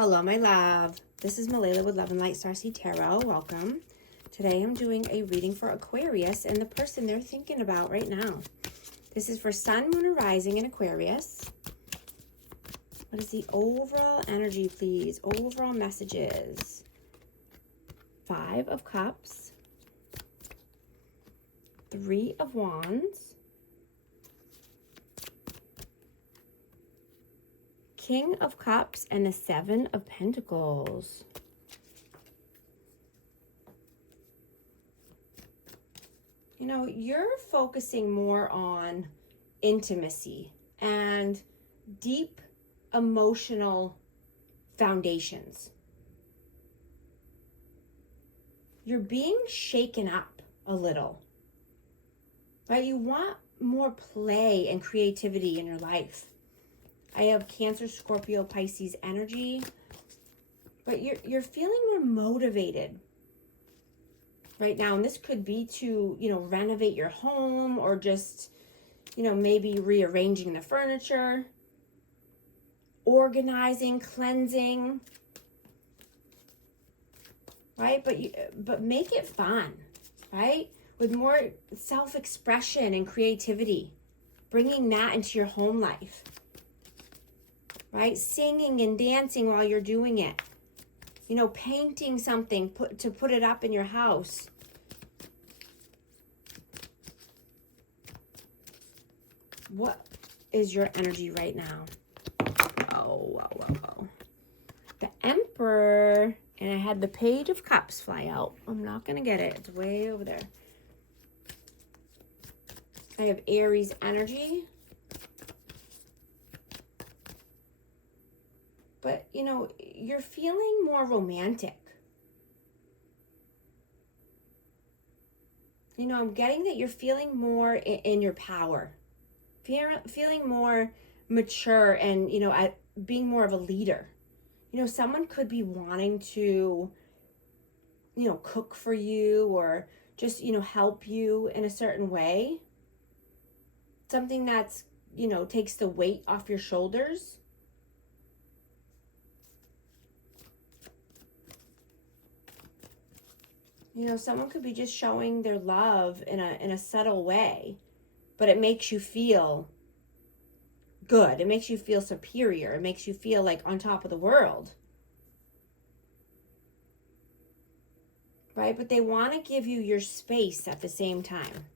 Hello, my love. This is Malayla with Love and Light Starseed Tarot. Welcome. Today I'm doing a reading for Aquarius and the person they're thinking about right now. This is for Sun, Moon, or Rising in Aquarius. What is the overall energy, please? Overall messages. 5 of Cups. 3 of Wands. King of Cups and the 7 of Pentacles. You know, you're focusing more on intimacy and deep emotional foundations. You're being shaken up a little, right? You want more play and creativity in your life. I have Cancer, Scorpio, Pisces energy, but you're feeling more motivated right now. And this could be to, renovate your home or just, maybe rearranging the furniture, organizing, cleansing, right? But make it fun, right? With more self-expression and creativity, bringing that into your home life. Right? Singing and dancing while you're doing it. Painting something to put it up in your house. What is your energy right now? Oh. The Emperor, and I had the Page of Cups fly out. I'm not going to get it. It's way over there. I have Aries energy. But, you're feeling more romantic. I'm getting that you're feeling more in your power. Feeling more mature and, being more of a leader. Someone could be wanting to, cook for you or just, help you in a certain way. Something that's, takes the weight off your shoulders. Someone could be just showing their love in a subtle way, but it makes you feel good. It makes you feel superior. It makes you feel like on top of the world. Right? But they want to give you your space at the same time.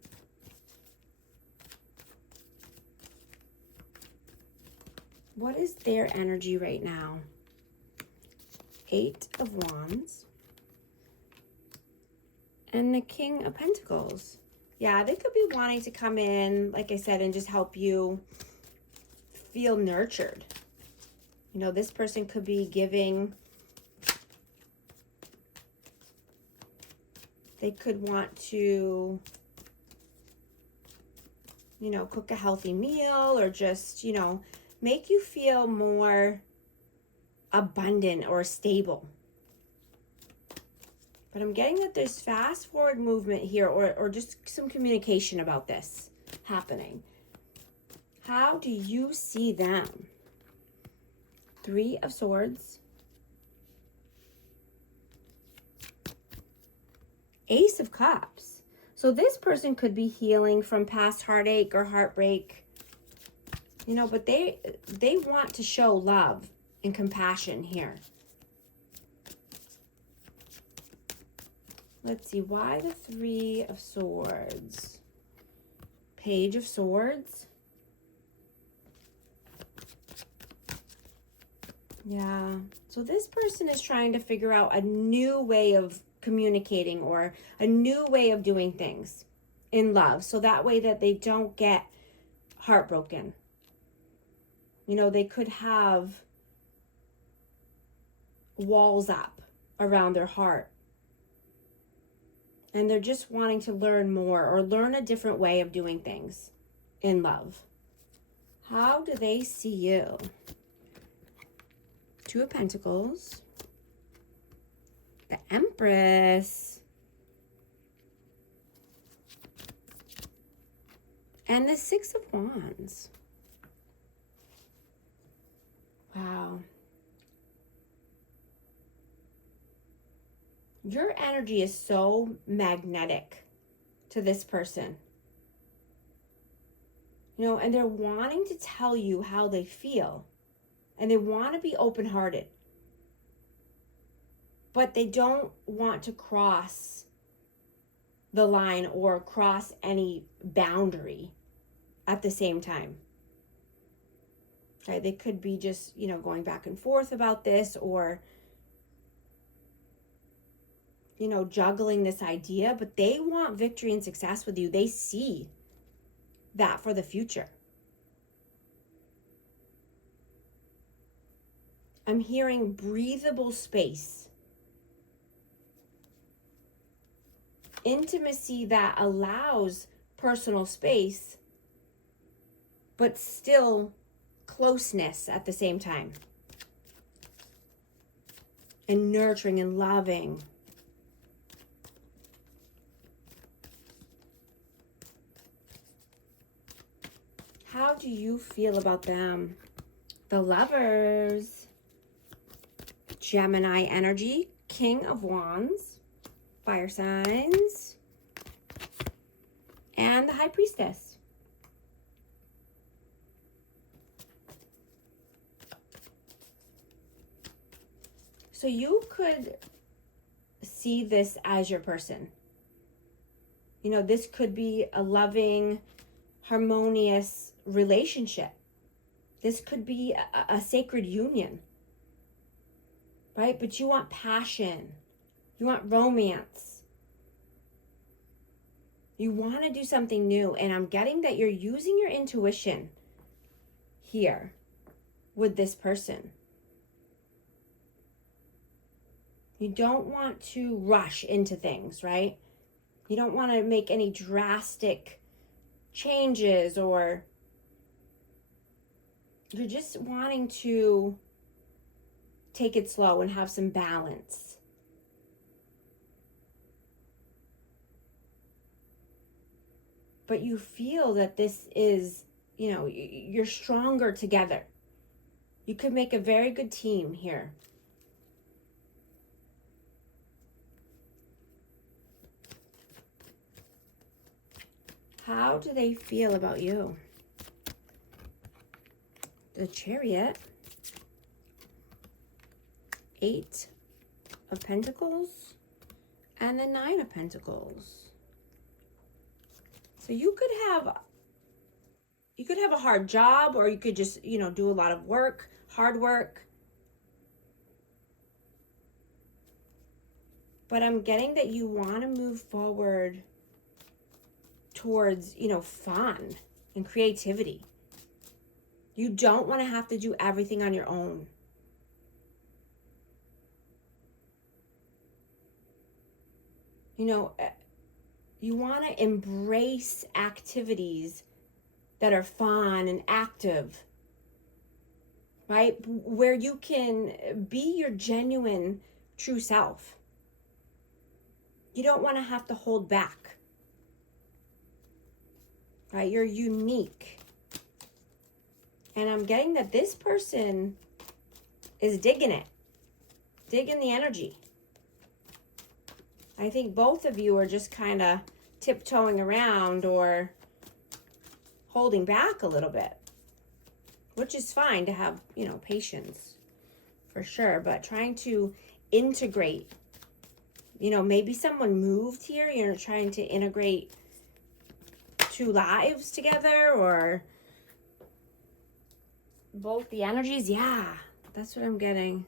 What is their energy right now? 8 of Wands. And the King of Pentacles. Yeah, they could be wanting to come in, like I said, and just help you feel nurtured. This person could be giving. They could want to, cook a healthy meal or just, make you feel more abundant or stable. But I'm getting that there's fast forward movement here or just some communication about this happening. How do you see them? 3 of Swords. Ace of Cups. So this person could be healing from past heartache or heartbreak. But they want to show love and compassion here. Let's see, why the 3 of Swords? Page of Swords. Yeah, so this person is trying to figure out a new way of communicating or a new way of doing things in love. So that way that they don't get heartbroken. They could have walls up around their heart. And they're just wanting to learn more or learn a different way of doing things in love. How do they see you? 2 of Pentacles. The Empress. And the 6 of Wands. Wow. Your energy is so magnetic to this person. You know, and they're wanting to tell you how they feel. And they want to be open-hearted. But they don't want to cross the line or cross any boundary at the same time. Okay, they could be just, you know, going back and forth about this, or, you know, juggling this idea, but they want victory and success with you. They see that for the future. I'm hearing breathable space. Intimacy that allows personal space, but still closeness at the same time. And nurturing and loving. How do you feel about them? The Lovers. Gemini energy. King of Wands. Fire signs. And the High Priestess. So you could see this as your person. You know, this could be a loving, harmonious relationship. This could be a sacred union, right? But you want passion. You want romance. You want to do something new. And I'm getting that you're using your intuition here with this person. You don't want to rush into things, right? You don't want to make any drastic changes, or you're just wanting to take it slow and have some balance. But you feel that this is, you know, you're stronger together. You could make a very good team here. How do they feel about you? The Chariot. 8 of Pentacles. And the 9 of Pentacles. So you could have a hard job, or you could just, you know, do a lot of work, hard work. But I'm getting that you want to move forward towards, you know, fun and creativity. You don't want to have to do everything on your own. You know, you want to embrace activities that are fun and active, right? Where you can be your genuine, true self. You don't want to have to hold back, right? You're unique. And I'm getting that this person is digging it, digging the energy. I think both of you are just kind of tiptoeing around or holding back a little bit, which is fine to have, you know, patience for sure, but trying to integrate, you know, maybe someone moved here, you're trying to integrate 2 lives together, or both the energies. Yeah, that's what I'm getting.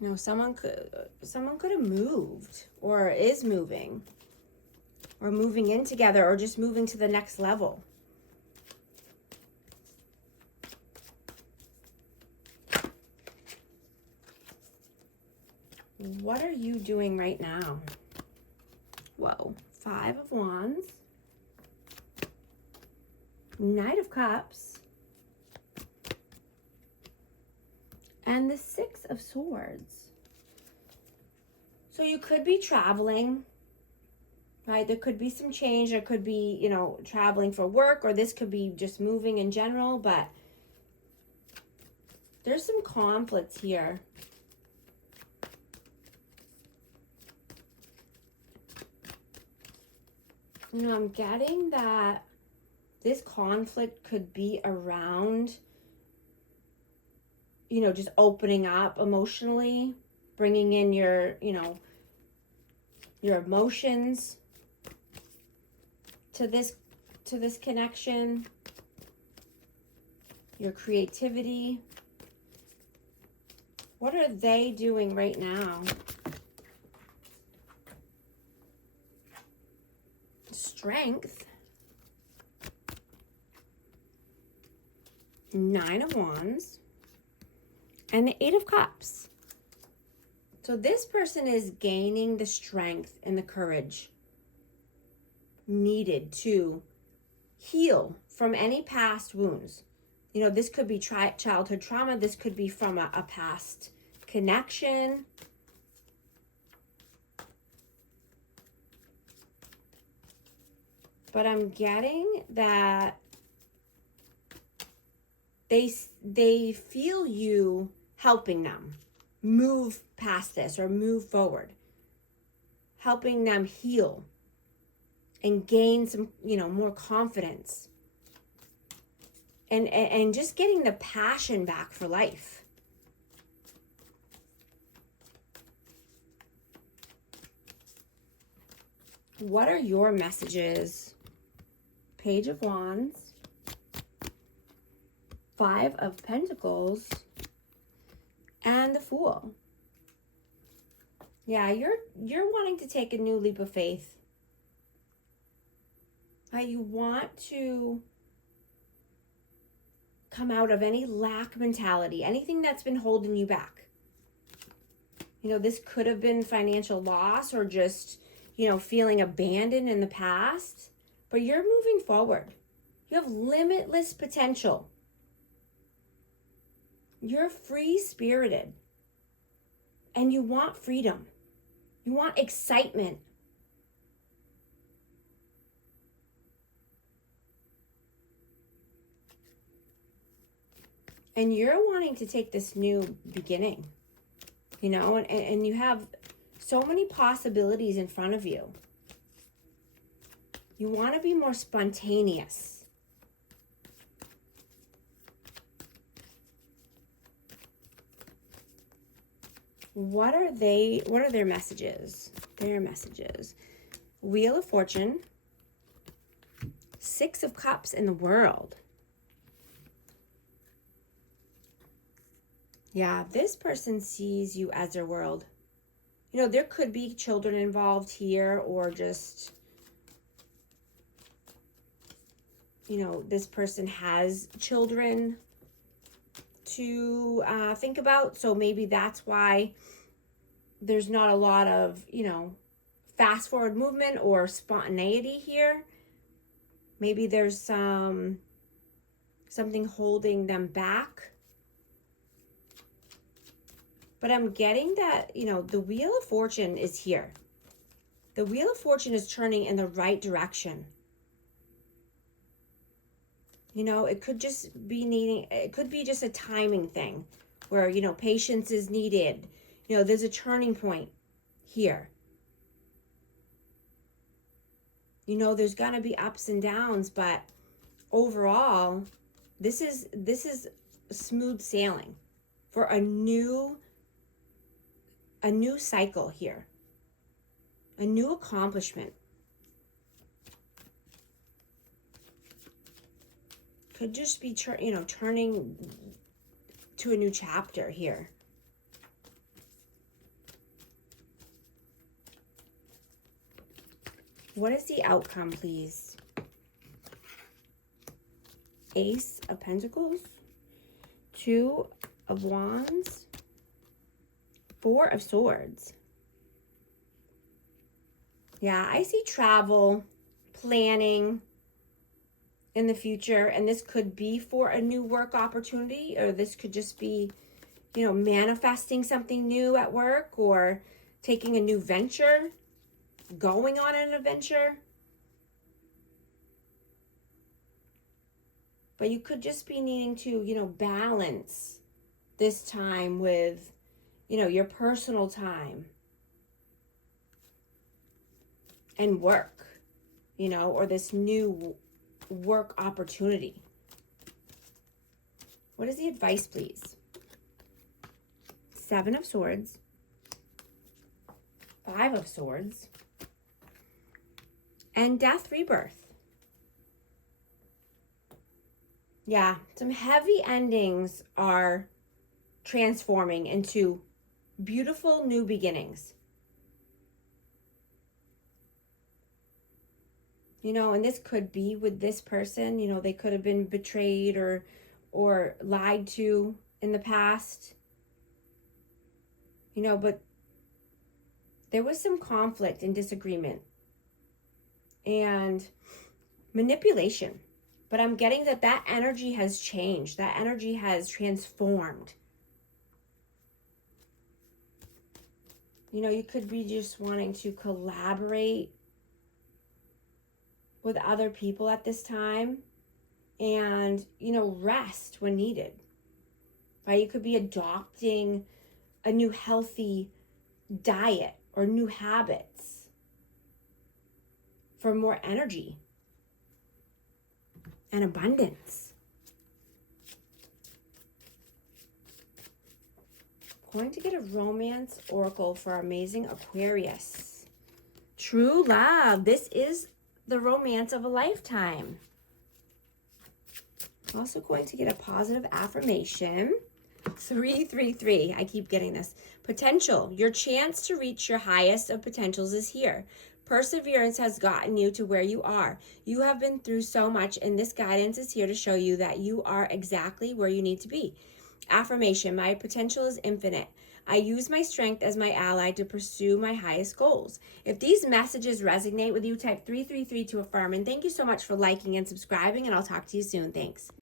You know, someone could have moved, or is moving, or moving in together, or just moving to the next level. What are you doing right now? Whoa, 5 of Wands, Knight of Cups, and the 6 of Swords. So you could be traveling, right? There could be some change. There could be, you know, traveling for work, or this could be just moving in general, but there's some conflicts here. You know, I'm getting that this conflict could be around, you know, just opening up emotionally, bringing in your, you know, your emotions to this connection, your creativity. What are they doing right now? Strength. 9 of Wands. And the 8 of Cups. So this person is gaining the strength and the courage needed to heal from any past wounds. You know, this could be childhood trauma. This could be from a past connection. But I'm getting that they feel you helping them move past this or move forward, helping them heal and gain some, you know, more confidence, and just getting the passion back for life. What are your messages? Page of Wands, 5 of Pentacles, and the Fool. Yeah, you're wanting to take a new leap of faith. You want to come out of any lack mentality, anything that's been holding you back. You know, this could have been financial loss or just, you know, feeling abandoned in the past, but you're moving forward. You have limitless potential. You're free-spirited, and you want freedom. You want excitement. And you're wanting to take this new beginning, you know, and you have so many possibilities in front of you. You want to be more spontaneous. What are their messages? Their messages. Wheel of Fortune, 6 of Cups in the World. Yeah, this person sees you as their world. You know, there could be children involved here, or just, you know, this person has children to think about. So maybe that's why there's not a lot of, you know, fast forward movement or spontaneity here. Maybe there's something holding them back. But I'm getting that, you know, the Wheel of Fortune is here. The Wheel of Fortune is turning in the right direction. You know, it could just be it could be just a timing thing where, you know, patience is needed. You know, there's a turning point here. You know, there's going to be ups and downs, but overall, this is smooth sailing for a new cycle here, a new accomplishment. Could just be, you know, turning to a new chapter here. What is the outcome, please? Ace of Pentacles, 2 of Wands, 4 of Swords. Yeah, I see travel, planning in the future, and this could be for a new work opportunity, or this could just be, you know, manifesting something new at work, or taking a new venture, going on an adventure. But you could just be needing to, you know, balance this time with, you know, your personal time and work. you know, or this new work opportunity. What is the advice, please? 7 of Swords, 5 of Swords, and Death, Rebirth. Yeah, some heavy endings are transforming into beautiful new beginnings. You know, and this could be with this person, you know, they could have been betrayed or lied to in the past. You know, but there was some conflict and disagreement and manipulation. But I'm getting that energy has changed. That energy has transformed. You know, you could be just wanting to collaborate with other people at this time and, you know, rest when needed. Right? You could be adopting a new healthy diet or new habits for more energy and abundance. I'm going to get a romance oracle for our amazing Aquarius. True love. This is the romance of a lifetime. I'm also going to get a positive affirmation. 333. I keep getting this. Potential. Your chance to reach your highest of potentials is here. Perseverance has gotten you to where you are. You have been through so much, and this guidance is here to show you that you are exactly where you need to be. Affirmation. My potential is infinite. I use my strength as my ally to pursue my highest goals. If these messages resonate with you, type 333 to affirm. And thank you so much for liking and subscribing, and I'll talk to you soon. Thanks.